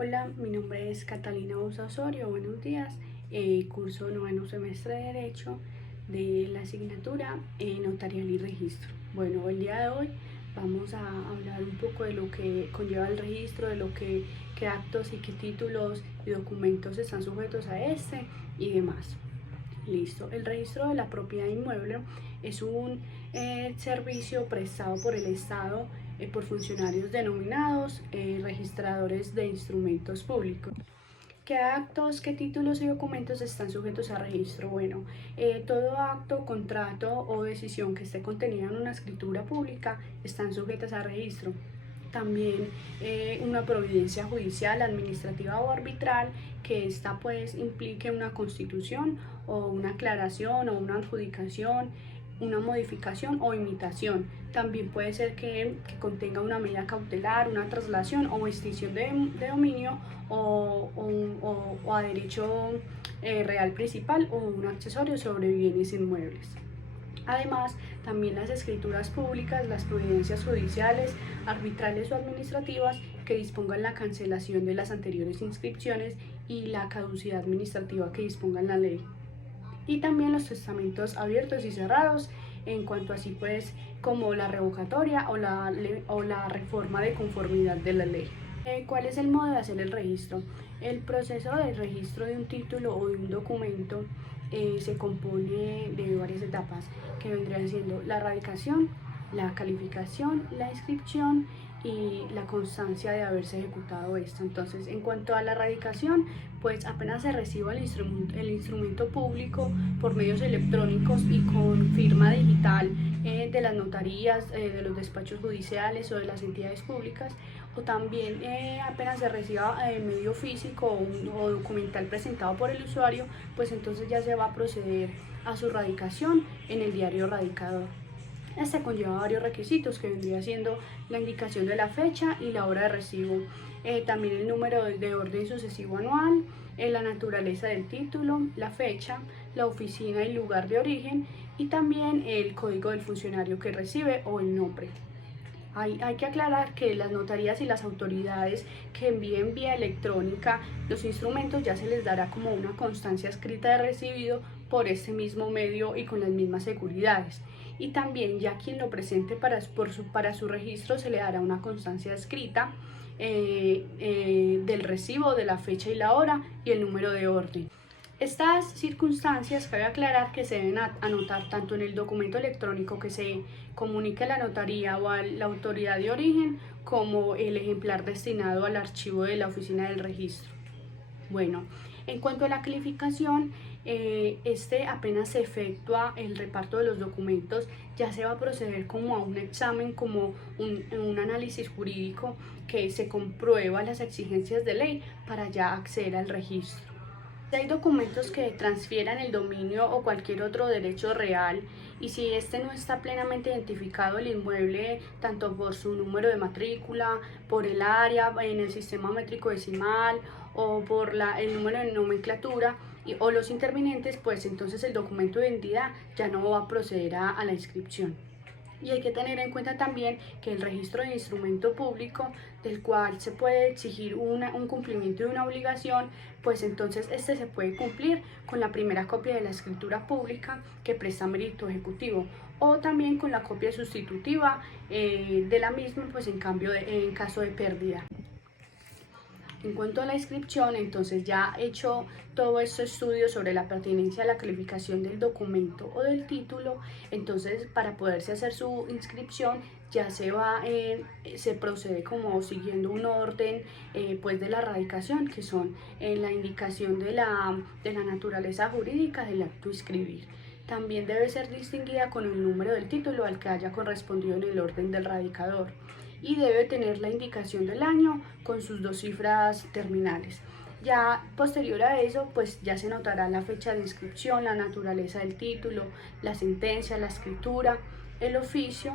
Hola, mi nombre es Catalina Bosa Osorio, buenos días. Curso noveno semestre de Derecho de la asignatura Notarial y Registro. Bueno, el día de hoy vamos a hablar un poco de lo que conlleva el registro, de qué actos y qué títulos y documentos están sujetos a este y demás. Listo, el registro de la propiedad inmueble es un servicio prestado por el Estado por funcionarios denominados registradores de instrumentos públicos. ¿Qué actos, qué títulos y documentos están sujetos a registro? Bueno, todo acto, contrato o decisión que esté contenida en una escritura pública están sujetas a registro. También una providencia judicial, administrativa o arbitral que esta pues implique una constitución o una aclaración o una adjudicación, una modificación o imitación. También puede ser que contenga una medida cautelar, una traslación o extinción de dominio o a derecho real principal o un accesorio sobre bienes inmuebles. Además, también las escrituras públicas, las providencias judiciales, arbitrales o administrativas que dispongan la cancelación de las anteriores inscripciones y la caducidad administrativa que disponga la ley. Y también los testamentos abiertos y cerrados, en cuanto así pues como la revocatoria o la reforma de conformidad de la ley. ¿Cuál es el modo de hacer el registro? El proceso de registro de un título o de un documento se compone de varias etapas que vendrían siendo la radicación, la calificación, la inscripción y la constancia de haberse ejecutado esto. Entonces, en cuanto a la radicación, pues apenas se reciba el instrumento público por medios electrónicos y con firma digital de las notarías, de los despachos judiciales o de las entidades públicas, o también apenas se reciba medio físico o documental presentado por el usuario, pues entonces ya se va a proceder a su radicación en el diario radicador. Este conlleva varios requisitos que vendría siendo la indicación de la fecha y la hora de recibo, también el número de orden sucesivo anual, la naturaleza del título, la fecha, la oficina y lugar de origen y también el código del funcionario que recibe o el nombre. Hay que aclarar que las notarías y las autoridades que envíen vía electrónica los instrumentos ya se les dará como una constancia escrita de recibido por este mismo medio y con las mismas seguridades. Y también ya quien lo presente para su registro se le dará una constancia escrita del recibo, de la fecha y la hora y el número de orden. Estas circunstancias cabe aclarar que se deben anotar tanto en el documento electrónico que se comunique a la notaría o a la autoridad de origen como el ejemplar destinado al archivo de la oficina del registro. Bueno, en cuanto a la calificación, apenas se efectúa el reparto de los documentos, ya se va a proceder como a un examen, como un análisis jurídico que se comprueba las exigencias de ley para ya acceder al registro. Si hay documentos que transfieran el dominio o cualquier otro derecho real y si este no está plenamente identificado el inmueble tanto por su número de matrícula, por el área en el sistema métrico decimal o por el número de nomenclatura o los intervinientes, pues entonces el documento de identidad ya no va a proceder a la inscripción. Y hay que tener en cuenta también que el registro de instrumento público del cual se puede exigir un cumplimiento de una obligación, pues entonces este se puede cumplir con la primera copia de la escritura pública que presta mérito ejecutivo o también con la copia sustitutiva de la misma, pues en caso de pérdida. En cuanto a la inscripción, entonces ya hecho todo este estudio sobre la pertinencia de la calificación del documento o del título, entonces para poderse hacer su inscripción ya se procede como siguiendo un orden pues de la radicación, que son la indicación de la naturaleza jurídica del acto inscribir. También debe ser distinguida con el número del título al que haya correspondido en el orden del radicador y debe tener la indicación del año con sus dos cifras terminales. Ya posterior a eso, pues ya se notará la fecha de inscripción, la naturaleza del título, la sentencia, la escritura, el oficio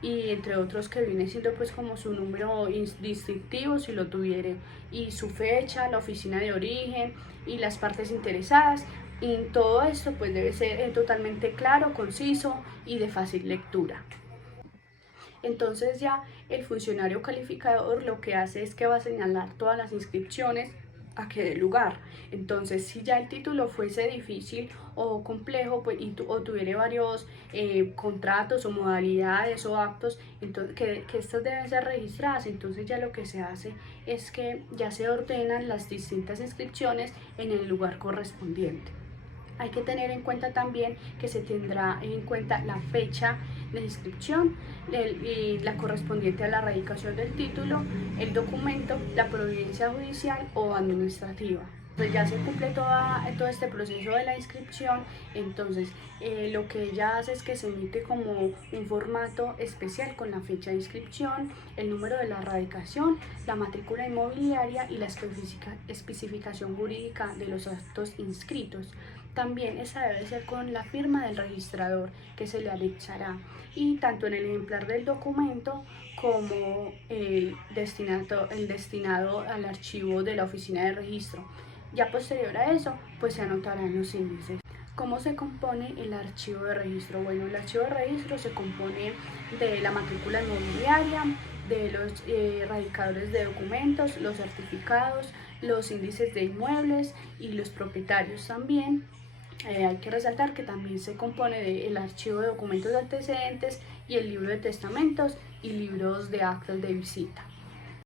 y entre otros que viene siendo pues como su número distintivo si lo tuviere y su fecha, la oficina de origen y las partes interesadas. Y todo esto pues debe ser totalmente claro, conciso y de fácil lectura. Entonces ya el funcionario calificador lo que hace es que va a señalar todas las inscripciones a qué dé lugar. Entonces, si ya el título fuese difícil o complejo, pues, o tuviera varios contratos o modalidades o actos, entonces, que estas deben ser registradas, entonces ya lo que se hace es que ya se ordenan las distintas inscripciones en el lugar correspondiente. Hay que tener en cuenta también que se tendrá en cuenta la fecha de inscripción y la correspondiente a la radicación del título, el documento, la providencia judicial o administrativa. Pues ya se cumple todo este proceso de la inscripción, entonces lo que ella hace es que se emite como un formato especial con la fecha de inscripción, el número de la radicación, la matrícula inmobiliaria y la especificación jurídica de los actos inscritos. También esa debe ser con la firma del registrador que se le anexará, y tanto en el ejemplar del documento como el destinado al archivo de la oficina de registro. Ya posterior a eso, pues se anotarán los índices. ¿Cómo se compone el archivo de registro? Bueno, el archivo de registro se compone de la matrícula inmobiliaria, de los radicadores de documentos, los certificados, los índices de inmuebles y los propietarios también. Hay que resaltar que también se compone del archivo de documentos de antecedentes y el libro de testamentos y libros de actas de visita.